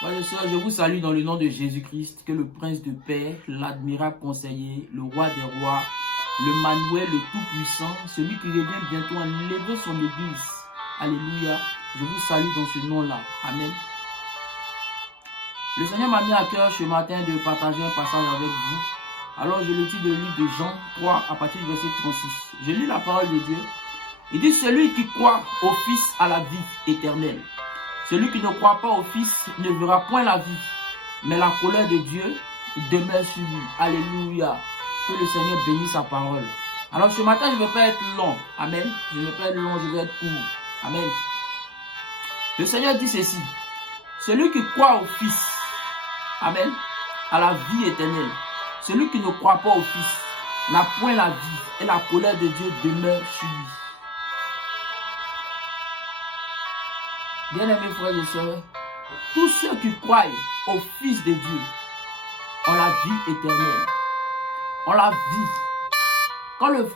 Frères et sœurs, je vous salue dans le nom de Jésus-Christ, que le prince de paix, l'admirable conseiller, le roi des rois, le Manuel, le tout-puissant, celui qui revient bientôt enlever son église. Alléluia. Je vous salue dans ce nom-là. Amen. Le Seigneur m'a mis à cœur ce matin de partager un passage avec vous. Alors je le dis de le livre de Jean 3 à partir du verset 36. Je lis la parole de Dieu. Il dit: celui qui croit au Fils a la vie éternelle. Celui qui ne croit pas au Fils ne verra point la vie, mais la colère de Dieu demeure sur lui. Alléluia. Que le Seigneur bénisse sa parole. Alors ce matin, je ne vais pas être long. Amen. Je ne vais pas être long, je vais être court. Amen. Le Seigneur dit ceci: celui qui croit au Fils, amen, a la vie éternelle. Celui qui ne croit pas au Fils n'a point la vie, et la colère de Dieu demeure sur lui. Bien-aimés frères et sœurs, tous ceux qui croient au Fils de Dieu ont la vie éternelle, ont la vie.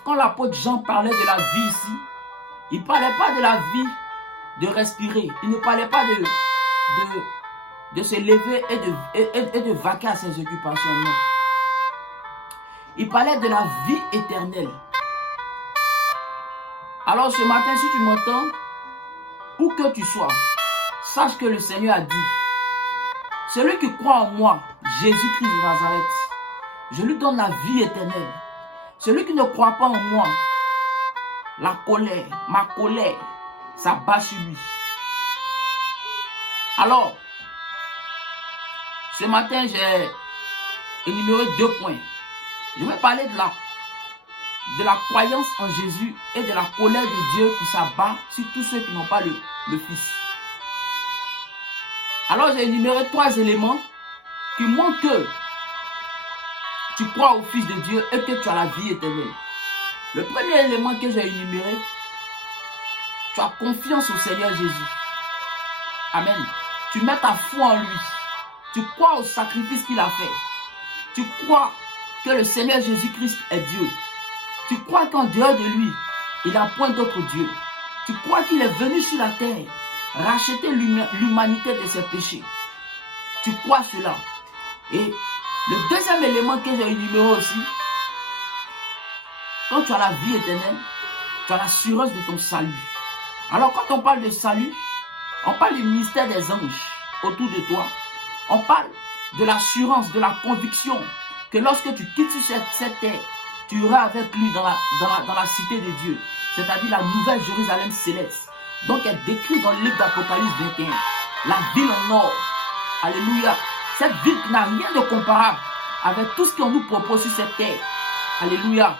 Quand l'apôtre Jean parlait de la vie ici, il ne parlait pas de la vie de respirer, il ne parlait pas de se lever et de vaquer à ses occupations, non. Il parlait de la vie éternelle. Alors ce matin, si tu m'entends, où que tu sois, sache que le Seigneur a dit: celui qui croit en moi, Jésus-Christ de Nazareth, je lui donne la vie éternelle. Celui qui ne croit pas en moi, la colère, ma colère, ça bat sur lui. Alors, ce matin, j'ai énuméré 2 points. Je vais parler de la croyance en Jésus et de la colère de Dieu qui s'abat sur tous ceux qui n'ont pas le Fils. Alors j'ai énuméré 3 éléments qui montrent que tu crois au Fils de Dieu et que tu as la vie éternelle. Le premier élément que j'ai énuméré, tu as confiance au Seigneur Jésus. Amen. Tu mets ta foi en lui. Tu crois au sacrifice qu'il a fait. Tu crois que le Seigneur Jésus-Christ est Dieu. Tu crois qu'en dehors de lui, il n'y a point d'autre Dieu. Tu crois qu'il est venu sur la terre racheter l'humanité de ses péchés. Tu crois cela. Et le deuxième élément que j'ai énuméré aussi, quand tu as la vie éternelle, tu as l'assurance de ton salut. Alors quand on parle de salut, on parle du mystère des anges autour de toi. On parle de l'assurance, de la conviction que lorsque tu quittes cette terre, tu iras avec lui dans la cité de Dieu, c'est-à-dire la nouvelle Jérusalem céleste. Donc elle décrit dans le livre d'Apocalypse 21, la ville en or. Alléluia. Cette ville qui n'a rien de comparable avec tout ce qu'on nous propose sur cette terre. Alléluia.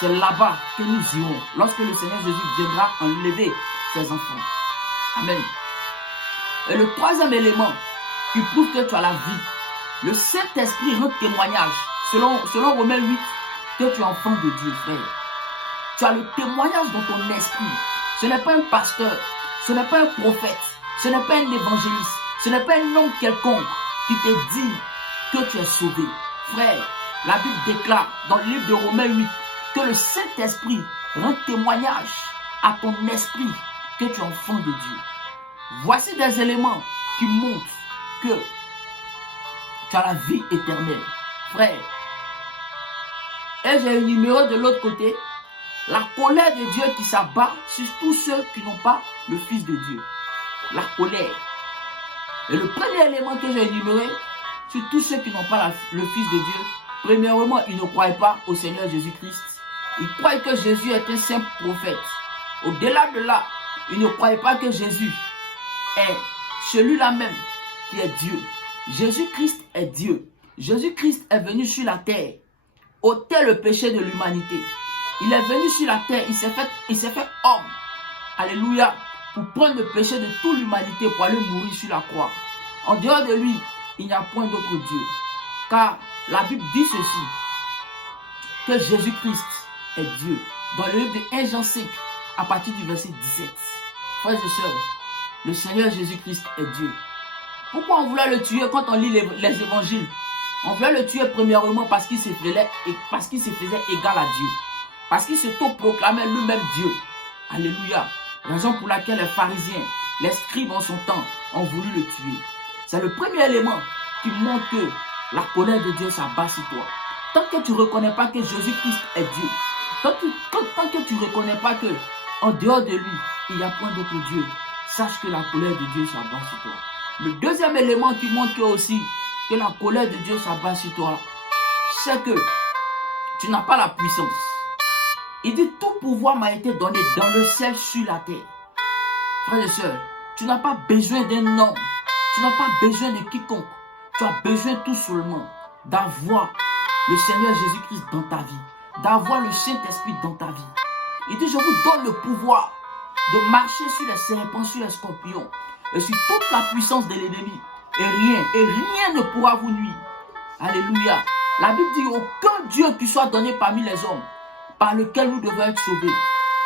C'est là-bas que nous irons, lorsque le Seigneur Jésus viendra enlever ses enfants. Amen. Et le troisième élément qui prouve que tu as la vie, le Saint-Esprit rend témoignage, selon Romains 8, que tu es enfant de Dieu, frère. Tu as le témoignage dans ton esprit. Ce n'est pas un pasteur, ce n'est pas un prophète, ce n'est pas un évangéliste, ce n'est pas un homme quelconque qui te dit que tu es sauvé. Frère, la Bible déclare dans le livre de Romains 8 que le Saint-Esprit rend témoignage à ton esprit que tu es enfant de Dieu. Voici des éléments qui montrent que tu as la vie éternelle. Frère, et j'ai énuméré de l'autre côté la colère de Dieu qui s'abat sur tous ceux qui n'ont pas le Fils de Dieu. La colère. Et le premier élément que j'ai énuméré sur tous ceux qui n'ont pas le Fils de Dieu, premièrement, ils ne croient pas au Seigneur Jésus-Christ. Ils croient que Jésus est un simple prophète. Au-delà de là, ils ne croient pas que Jésus est celui-là même qui est Dieu. Jésus-Christ est Dieu. Jésus-Christ est venu sur la terre, ôter le péché de l'humanité. Il est venu sur la terre, il s'est fait homme. Alléluia. Pour prendre le péché de toute l'humanité, pour aller mourir sur la croix. En dehors de lui, il n'y a point d'autre Dieu. Car la Bible dit ceci, que Jésus-Christ est Dieu. Dans le livre de 1 Jean 5, à partir du verset 17. Frères et sœurs, le Seigneur Jésus-Christ est Dieu. Pourquoi on voulait le tuer quand on lit les évangiles? On voulait le tuer premièrement parce qu'il se faisait égal à Dieu. Parce qu'il s'auto-proclamait lui-même Dieu. Alléluia. Raison pour laquelle les pharisiens, les scribes en son temps, ont voulu le tuer. C'est le premier élément qui montre que la colère de Dieu s'abat sur toi. Tant que tu ne reconnais pas que Jésus-Christ est Dieu, tant que tu ne reconnais pas que en dehors de lui, il n'y a point d'autre Dieu, sache que la colère de Dieu s'abat sur toi. Le deuxième élément qui montre que aussi que la colère de Dieu s'abat sur toi, c'est que tu n'as pas la puissance. Il dit tout pouvoir m'a été donné dans le ciel, sur la terre. Frères et sœurs, tu n'as pas besoin d'un homme, tu n'as pas besoin de quiconque. Tu as besoin tout seulement d'avoir le Seigneur Jésus-Christ dans ta vie, d'avoir le Saint-Esprit dans ta vie. Il dit, je vous donne le pouvoir de marcher sur les serpents, sur les scorpions et sur toute la puissance de l'ennemi. Et rien ne pourra vous nuire. Alléluia. La Bible dit, aucun Dieu qui soit donné parmi les hommes, par lequel nous devons être sauvés.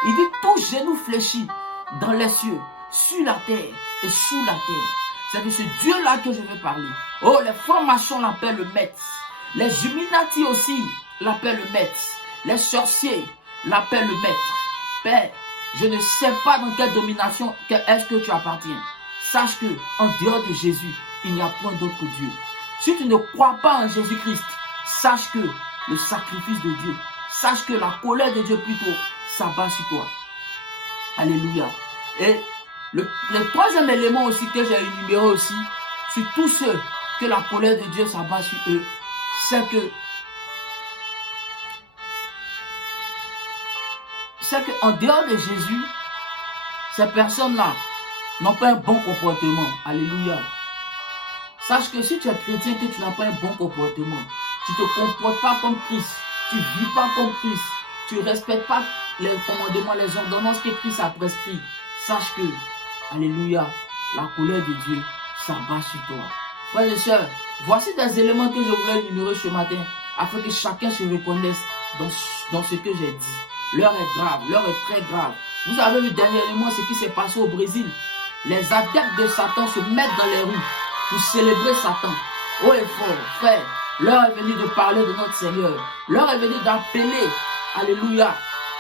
Il dit, tout genou fléchit dans les cieux, sur la terre et sous la terre. C'est de ce Dieu-là que je veux parler. Oh, les francs-maçons l'appellent le maître. Les Illuminati aussi l'appellent le maître. Les sorciers l'appellent le maître. Père, je ne sais pas dans quelle domination est-ce que tu appartiens. Sache que en dehors de Jésus, il n'y a point d'autre Dieu. Si tu ne crois pas en Jésus-Christ, sache que le sacrifice de Dieu, sache que la colère de Dieu plutôt s'abat sur toi. Alléluia. Et le troisième élément aussi que j'ai énuméré aussi, sur tous ceux que la colère de Dieu s'abat sur eux, c'est qu'en dehors de Jésus, ces personnes-là n'ont pas un bon comportement. Alléluia. Sache que si tu es chrétien, que tu n'as pas un bon comportement, tu ne te comportes pas comme Christ, tu ne vis pas comme Christ, tu ne respectes pas les commandements, les ordonnances que Christ a prescrites, sache que, alléluia, la colère de Dieu s'abat sur toi. Frères et sœurs, voici des éléments que je voulais énumérer ce matin, afin que chacun se reconnaisse dans ce que j'ai dit. L'heure est grave, l'heure est très grave. Vous avez vu dernièrement ce qui s'est passé au Brésil. Les adeptes de Satan se mettent dans les rues pour célébrer Satan. Oh et fort, frère, l'heure est venue de parler de notre Seigneur. L'heure est venue d'appeler, alléluia,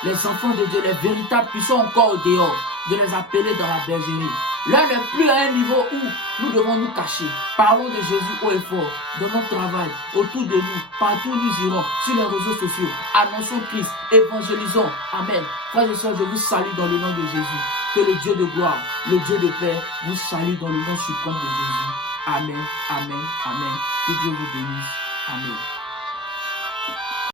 les enfants de Dieu, les véritables qui sont encore au dehors, de les appeler dans la bergerie. L'heure n'est plus à un niveau où nous devons nous cacher. Parlons de Jésus haut et fort, de notre travail, autour de nous, partout où nous irons, sur les réseaux sociaux. Annonçons Christ, évangélisons. Amen. Frères et sœurs, je vous salue dans le nom de Jésus. Que le Dieu de gloire, le Dieu de paix, vous salue dans le nom suprême de Jésus. Amen, amen, amen. Que Dieu vous bénisse. Amen.